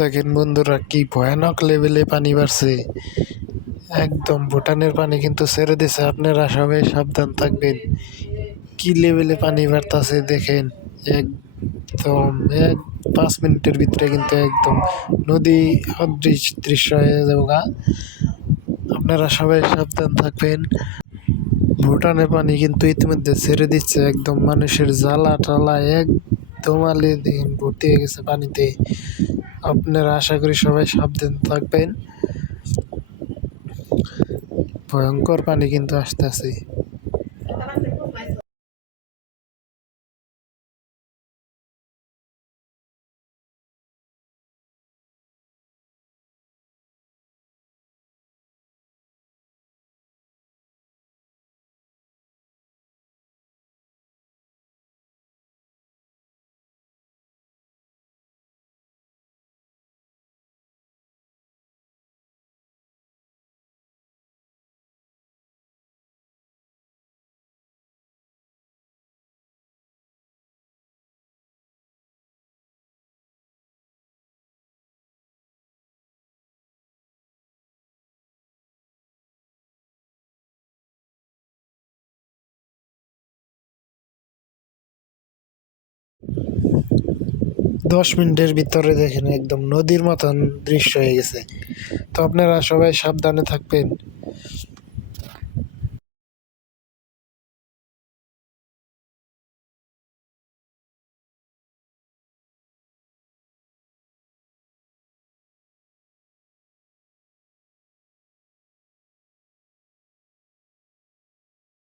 দেখেন বন্ধুরা, কি ভয়ানক লেভেলে পানি বাড়ছে। একদম ভুটানের পানি কিন্তু ছেড়ে দিছে, আপনারা সবাই সাবধান থাকবেন। কি লেভেলে পানি বাড়তাছে দেখেন। একদম 5 মিনিটের ভিতরে কিন্তু একদম নদী দৃশ্য হয়ে যাবে। আপনারা সবাই সাবধান থাকবেন। ভুটানের পানি কিন্তু ইতিমধ্যে ছেড়ে দিচ্ছে, একদম মানুষের জ্বালা টালা একদম আলে দেখেন ভর্তি হয়ে গেছে পানিতে। আপনারা আশা করি সবাই সাবধান থাকবেন। ভয়ঙ্কর পানি কিন্তু আসতেছে। 10 মিনিটের ভিতরে দেখেন একদম নদীর মতন দৃশ্য হয়ে গেছে। তো আপনারা সবাই সাবধানে থাকবেন।